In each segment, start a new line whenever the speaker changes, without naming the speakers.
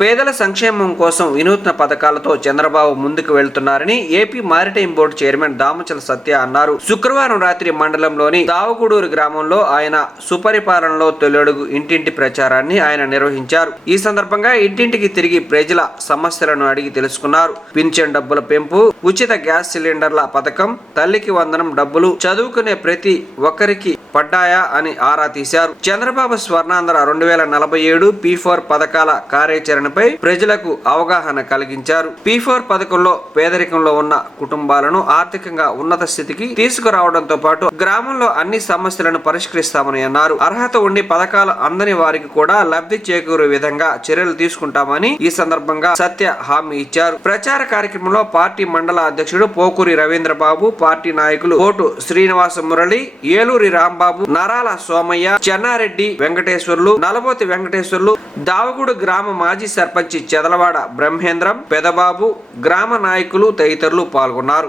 పేదల సంక్షేమం కోసం వినూత్న పథకాలతో చంద్రబాబు ముందుకు వెళ్తున్నారని AP maritime board chairman Damachala Satya అన్నారు. శుక్రవారం రాత్రి మండలంలోని దావగూడూరు గ్రామంలో ఆయన సుపరిపాలనలో తొలడుగు ఇంటింటి ప్రచారాన్ని ఆయన నిర్వహించారు. ఈ సందర్భంగా ఇంటింటికి తిరిగి ప్రజల సమస్యలను అడిగి తెలుసుకున్నారు. పింఛన్ డబ్బుల పెంపు ఉచిత గ్యాస్ సిలిండర్ల పథకం తల్లికి వందనం డబ్బులు చదువుకునే ప్రతి ఒక్కరికి పడ్డాయా అని ఆరా తీశారు. చంద్రబాబు స్వర్ణాంధ్ర రెండు వేల నలభై ఏడు పీ ఫోర్ పథకాల కార్యాచరణ కార్యాచరణపై ప్రజలకు అవగాహన కలిగించారు. పీ ఫోర్ పథకంలో పేదరికంలో ఉన్న కుటుంబాలను ఆర్థికంగా ఉన్నత స్థితికి తీసుకురావడంతో పాటు గ్రామంలో అన్ని సమస్యలను పరిష్కరిస్తామని అన్నారు. అర్హత ఉండి పథకాలు అందని వారికి కూడా లబ్ధి చేకూరే విధంగా చర్యలు తీసుకుంటామని ఈ సందర్భంగా సత్య హామీ ఇచ్చారు. ప్రచార కార్యక్రమంలో పార్టీ మండల అధ్యక్షుడు పోకూరి రవీంద్రబాబు పార్టీ నాయకులు కోటు శ్రీనివాస మురళి ఏలూరి రాంబాబు నరాల సోమయ్య చెన్నారెడ్డి వెంకటేశ్వర్లు నలబోతి వెంకటేశ్వర్లు దావగూడు గ్రామ మాజీ సర్పంచి చెదలవాడ బ్రహ్మేంద్రం పెదబాబు గ్రామ నాయకులు తదితరులు పాల్గొన్నారు.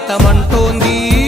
స్వాగతం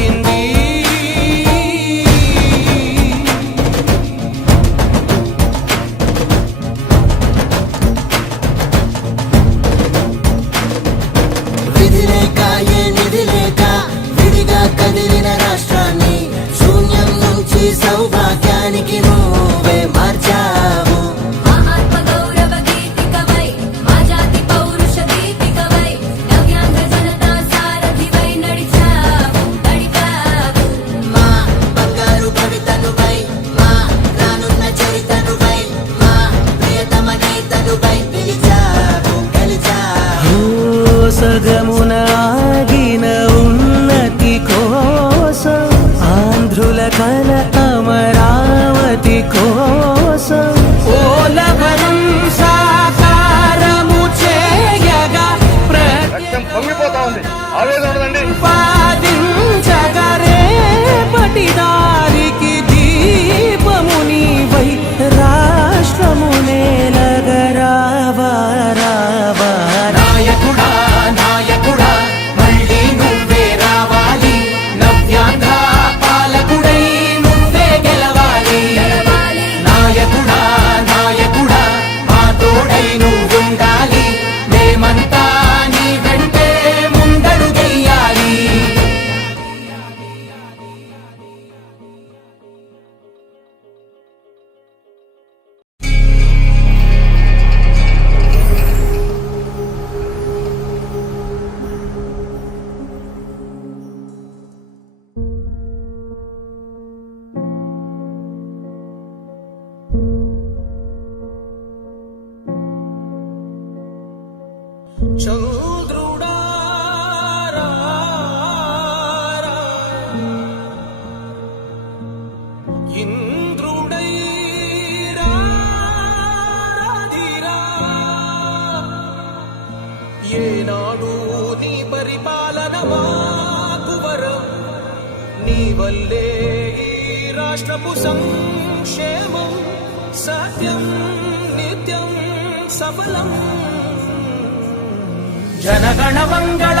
ఏనాడు నీ పరిపాలనమాకువరు నీ వల్లే
రాష్ట్రపు సంక్షేమం సత్యం నిత్యం సఫలం
జనగణ మంగళ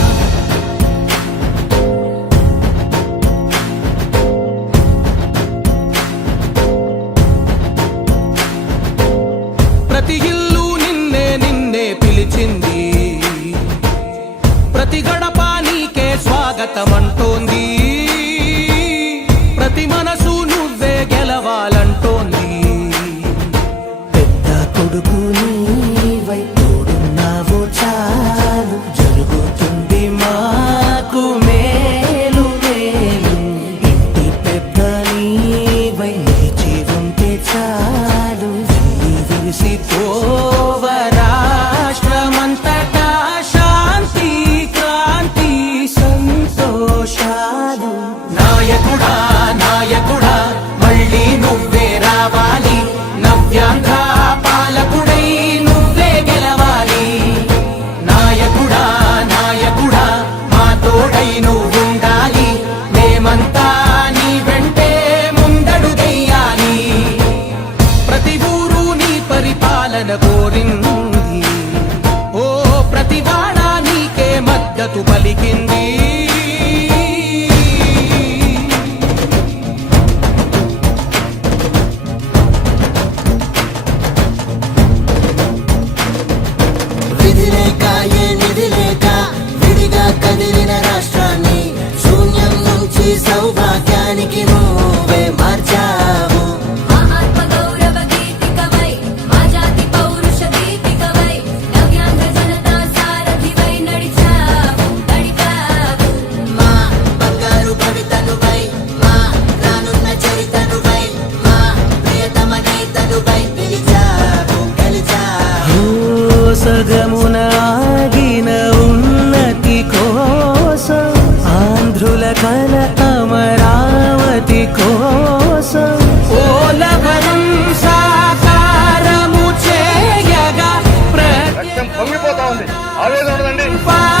స్వాగతమంటోంది. fire.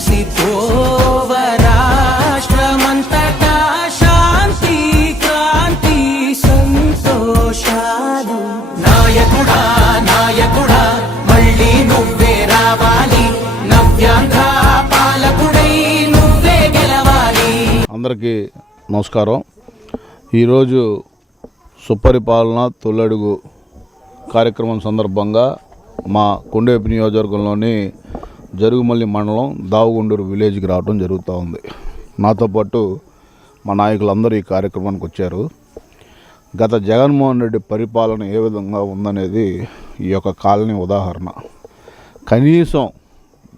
వెళ్ళి శాంతి కాంతి సంతోషాలు. నాయకుడా నాయకుడా మళ్ళీ నువ్వే రావాలి. నవ్యాంధ్ర పాలకుడై నువ్వే గెలవాలి.
అందరికీ నమస్కారం. ఈరోజు సుపరిపాలన తొలడుగు కార్యక్రమం సందర్భంగా మా కొండేపు నియోజకవర్గంలోని జరుగుమల్లి మండలం దావుగుండూరు విలేజ్కి రావడం జరుగుతూ ఉంది. నాతో పాటు మా నాయకులందరూ ఈ కార్యక్రమానికి వచ్చారు. గత జగన్మోహన్ రెడ్డి పరిపాలన ఏ విధంగా ఉందనేది ఈ యొక్క కాలనీ ఉదాహరణ. కనీసం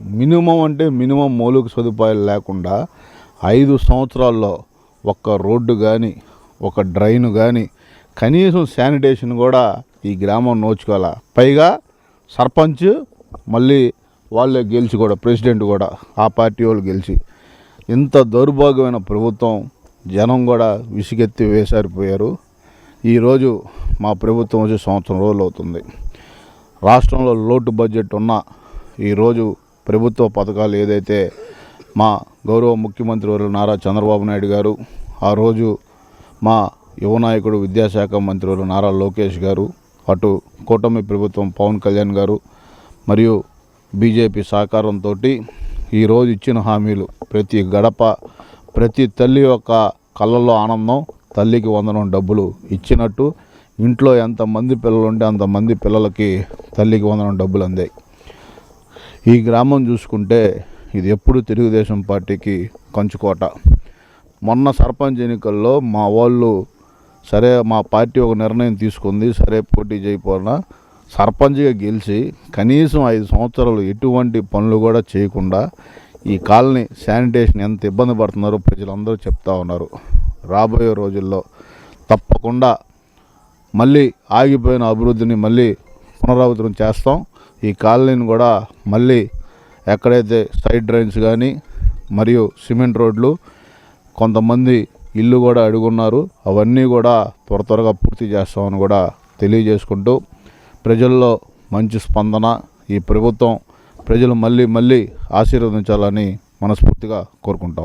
మినిమం అంటే మినిమం మౌలిక సదుపాయాలు లేకుండా ఐదు సంవత్సరాల్లో ఒక్క రోడ్డు కానీ ఒక డ్రైన్ కానీ కనీసం శానిటేషన్ కూడా ఈ గ్రామం నోచుకోవాల? పైగా సర్పంచ్ మళ్ళీ వాళ్ళే గెలిచి కూడా ప్రెసిడెంట్ కూడా ఆ పార్టీ వాళ్ళు గెలిచి. ఇంత దౌర్భాగ్యమైన ప్రభుత్వం జనం కూడా విసిగెత్తి వేసారిపోయారు. ఈరోజు మా ప్రభుత్వం వచ్చి సంవత్సరం రోజులు అవుతుంది. రాష్ట్రంలో లోటు బడ్జెట్ ఉన్న ఈరోజు ప్రభుత్వ పథకాలు ఏదైతే మా గౌరవ ముఖ్యమంత్రి వారు నారా చంద్రబాబు నాయుడు గారు ఆ రోజు మా యువ నాయకుడు విద్యాశాఖ మంత్రి వారు నారా లోకేష్ గారు అటు కూటమి ప్రభుత్వం పవన్ కళ్యాణ్ గారు మరియు బీజేపీ సహకారంతో ఈరోజు ఇచ్చిన హామీలు ప్రతి గడప ప్రతి తల్లి యొక్క కళ్ళల్లో ఆనందం తల్లికి వందనం డబ్బులు ఇచ్చినట్టు ఇంట్లో ఎంతమంది పిల్లలు ఉంటే అంతమంది పిల్లలకి తల్లికి వందనం డబ్బులు అందాయి. ఈ గ్రామం చూసుకుంటే ఇది ఎప్పుడు తెలుగుదేశం పార్టీకి కంచుకోట. మొన్న సర్పంచ్ ఎన్నికల్లో మా వాళ్ళు సరే మా పార్టీ ఒక నిర్ణయం తీసుకుంది సరే పోటీ చేయకపోయినా సర్పంచ్గా గెలిచి కనీసం ఐదు సంవత్సరాలు ఎటువంటి పనులు కూడా చేయకుండా ఈ కాలనీ శానిటేషన్ ఎంత ఇబ్బంది పడుతున్నారో ప్రజలందరూ చెప్తా ఉన్నారు. రాబోయే రోజుల్లో తప్పకుండా మళ్ళీ ఆగిపోయిన అభివృద్ధిని మళ్ళీ పునరావృతం చేస్తాం. ఈ కాలనీని కూడా మళ్ళీ ఎక్కడైతే సైడ్ డ్రైన్స్ కానీ మరియు సిమెంట్ రోడ్లు కొంతమంది ఇల్లు కూడా అడుగున్నారు. అవన్నీ కూడా త్వర త్వరగా పూర్తి చేస్తామని కూడా తెలియజేసుకుంటూ ప్రజల్లో మంచి స్పందన ఈ ప్రభుత్వం ప్రజలు మళ్ళీ మళ్ళీ ఆశీర్వదించాలని మనస్ఫూర్తిగా కోరుకుంటా.